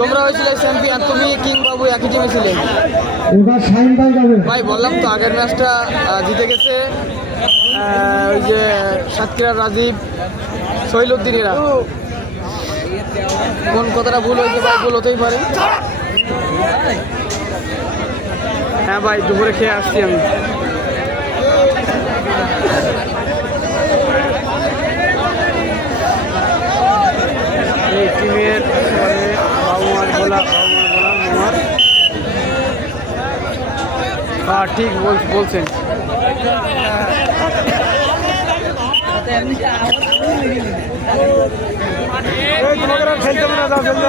তোমরা হয়েছিলে চ্যাম্পিয়ন, তুমি কিং বাবু একই টিমে ছিলে। এবার শাহিন ভাই যাবে। ভাই বললাম তো আগের ম্যাচটা জিতে গেছে ওই যে সাতক্ষীরার রাজীব শৈলুদ্দিনেরা। কোন কথাটা ভুল হয়েছে ভাই, ভুল হতেই পারে। হ্যাঁ ভাই দুপুরে খেয়ে আসছি আমি। এই টিমের বাবুমার গোলা মোহার। হ্যাঁ ঠিক বলছেন। খেলতে না দাও খেলতে।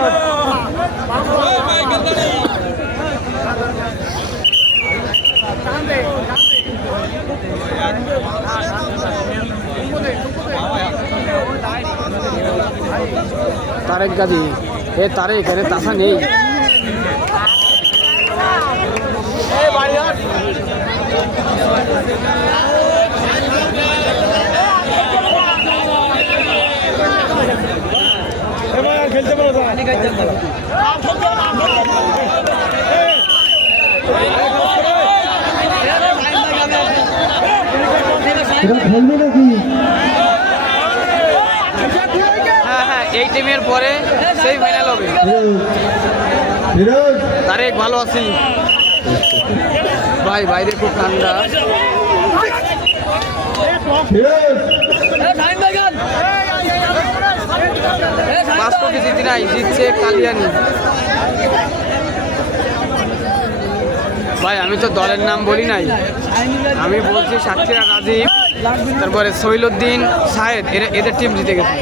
তারেক গাজী তারেক এখানে তাসা নেই। খেলতে পারো খেলবে নাকি? হ্যাঁ এই টিমের পরে সেই ফাইনাল হবে। তারেক ভালো আছি ভাই, বাইরে খুব ঠান্ডা। 5 কোটি জিতি নাই, জিতছে কালিয়ানি। ভাই আমি তো দলের নাম বলি নাই, আমি বলছি সাতক্ষীরা রাজীব, তারপরে শৈলুদ্দিন, শাহেদ, এদের টিম জিতে গেছে।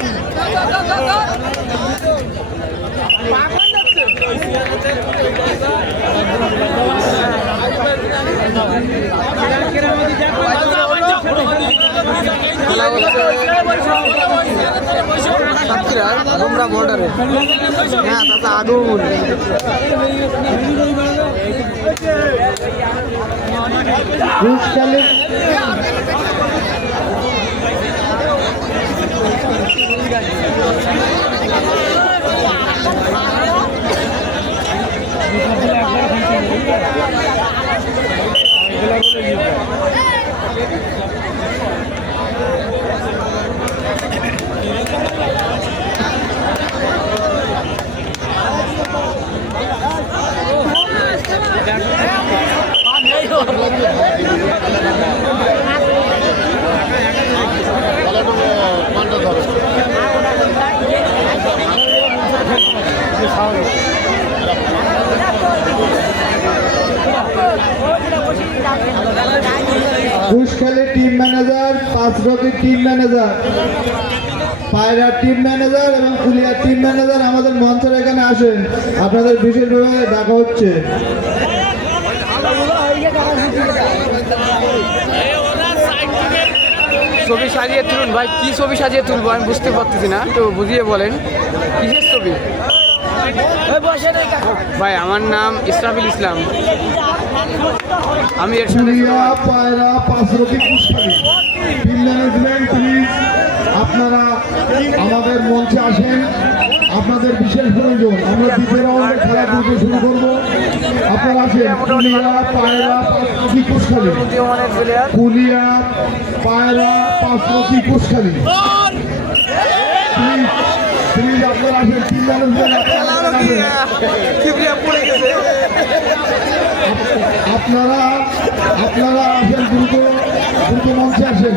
সাতক্ষীরা বুমরা বর্ডারে। হ্যাঁ তাতে আগুন। ঘুষখালী টিম ম্যানেজার, পাঁচরকি টিম ম্যানেজার, পায়রা টিম ম্যানেজার এবং কুলিয়া টিম ম্যানেজার আমাদের মঞ্চের এখানে আসেন, আপনাদের বিশেষভাবে ডাকা হচ্ছে। ছবি সাজিয়ে তুলুন ভাই। কি ছবি সাজিয়ে তুলবো আমি বুঝতে পারতেছি না, তো বুঝিয়ে বলেন কিসের ছবি? ভাই আমার নাম ইসরাফিল ইসলাম, আমি এর সাথে পায়রা পাঁচরকি ঘুষখালী টিম ম্যানেজমেন্ট, প্লিজ আপনারা আমাদের মঞ্চে আসেন, আপনাদের বিশেষ প্রয়োজন। আমরা দ্বিতীয় রাউন্ডে খেলা দ্রুত শুরু করবো, আপনারা আসেন। কুলিয়া পায়রা পাঁচরকি ঘুষখালী, কুলিয়া পায়রা পাঁচরকি ঘুষখালী, প্লিজ আপনারা আসেন। টিম ম্যানেজমেন্ট আপনারা আসেন, দ্রুত মঞ্চে আসেন।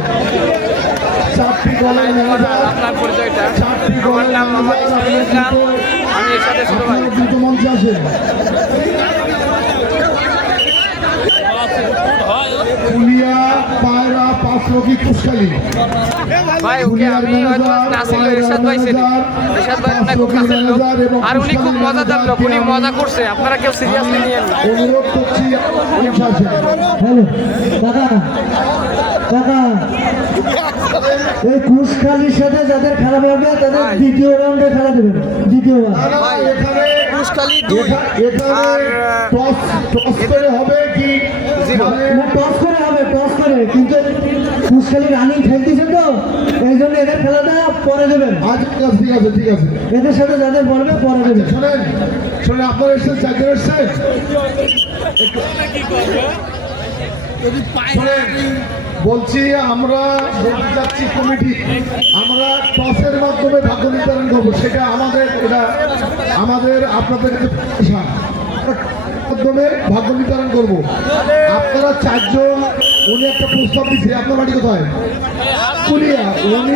চারটি দলের ম্যানেজার, আপনার পরিচয়টা? চারটি দলের ম্যানেজার আমি এর সাথে ছোট ভাই। দ্রুত মঞ্চে আসেন। কুলিয়া পায়রা পাঁচরকি ঘুষখালী ভাই ওকে আমি হয়তো নাসিল এরশাদ ভাই ছিলেন, এরশাদ ভাই অনেক খুব কাছের লোক, আর উনি খুব মজাদার লোক, উনি মজা করছে, আপনারা কেউ সিরিয়াসলি নিয়েন না। অনুরোধ করছি হ্যালো কাকা এই ঘুষখালীর সাথে যাদের খেলা হবে তাদের দ্বিতীয় রাউন্ডে খেলা দেবেন, দ্বিতীয়বার। ঘুষখালী 2 আর টস করে হবে কি? টস করে হবে, টস করে, কিন্তু ঘুষখালী রানিং খেলতেছে তো এই জন্য এদের খেলাটা পরে দেবেন। আচ্ছা ঠিক আছে, এদের সাথে যাদের বলবে পরে দেবেন। শোনেন শোনে আপনারা এসেছেন, চারজন এসেছেন। শোনেন, বলছি আমরা বলতে যাচ্ছি কমিটি, আমরা টসের মাধ্যমে ভাগ্য নির্ধারণ করবো, সেটা আমাদের, এটা আমাদের আপনাদের মাধ্যমে ভাগ্য নির্ধারণ করবো। আপনারা চারজন, উনি একটা প্রস্তাব দিচ্ছে, আপনার বাড়ি কোথায়? কুলিয়া। উনি